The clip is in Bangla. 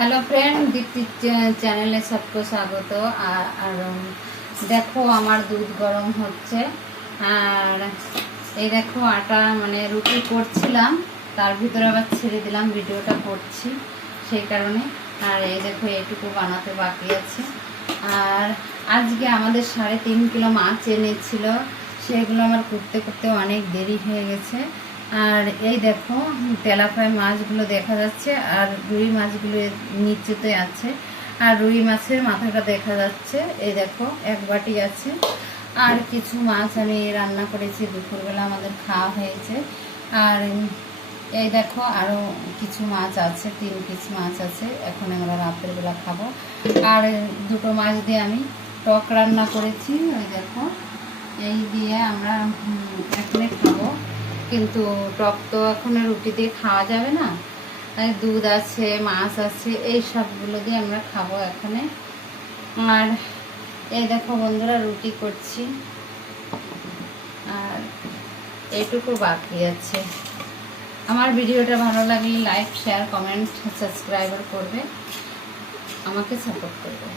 हेलो फ्रेंड दीप्ति चैनले सबको स्वागत। और देखो आमार दूध गरम होच्छे और ये देखो आटा माने रुटी करछिलाम तार भितरे आबार छेड़े दिलाम भिडियोटा करछि सेई कारणे। और ये देखो एटुकु बानाते बाकी आछे। और आजके आमादेर 3.5 किलो माछ এনেছিল सेगुलो आमार करते करते अनेक देरी हये गेछे। और ये देखो तेलापिया माछगुलो देखा जाच्छे और रुई माछगुलो नीचेते आछे और रुई माछेर माथाटा देखा जाच्छे। ये देखो एक बाटी आछे और किछु माछ आमी रान्ना करेछि दुपुरबेला आमादेर खाওয়া হয়েছে। और ये देखो आरो किछु माछ आछे 3 पिस माछ आछे एखन आमरा रातेर बेला खाबो। और दुटो माछ दिये आमी टक रान्ना करेछि। ओई देखो এই দিয়ে আমরা এখনই খাবো কিন্তু টক তো এখন রুটি দিয়ে খাওয়া যাবে না। দুধ আছে মাছ আছে এই সবগুলো দিয়ে আমরা খাবো এখানে। আর এই দেখো বন্ধুরা রুটি করছি আর এইটুকু বাকি আছে। আমার ভিডিওটা ভালো লাগলে লাইক শেয়ার কমেন্ট সাবস্ক্রাইব করবে, আমাকে সাপোর্ট করবে।